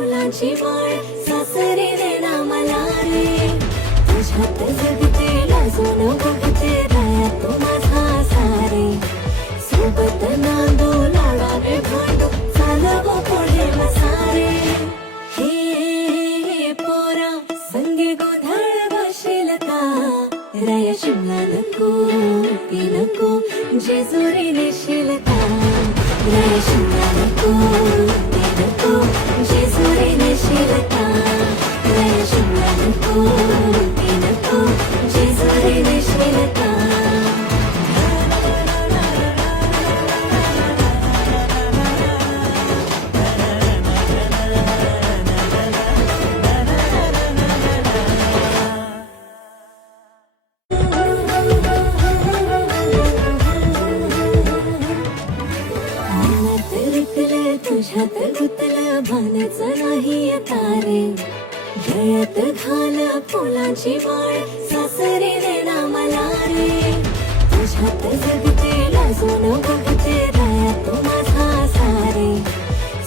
फुलांची माळ सासरी दे ना मला रे. तुझ्यात जगते लाजून बघते दया तू माझा सारे. सोबत नांदू लाडाने भांडू चालव पुढे मसारे. हे पोरा संगे गोंधळ बसेल का. राया शिमला नको ती नको जेजुरी नेशील का. राया शिमला नको ती नको जेजुरी नेशील का. राया शिमला नको ती नको जेजुरी नेशील का. तुझ्यात गुतलं भानच नाही तारे. गळ्यात घाल फुलांची माळ सासरी दे ना मला रे. तुझ्यात जगते लाजून बघते दया तू माझा सारे.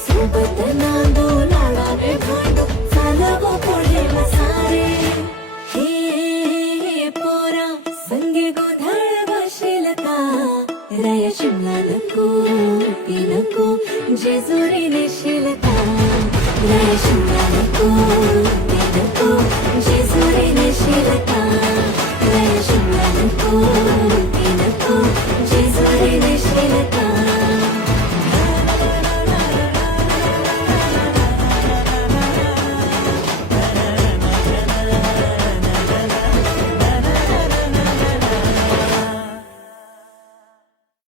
सोबत नांदू लाडाने भांडू चालव पुढे मसारे. हे पोरा संगे गोंधळ बसेल का. राया शिमला नको ती नको जेजुरी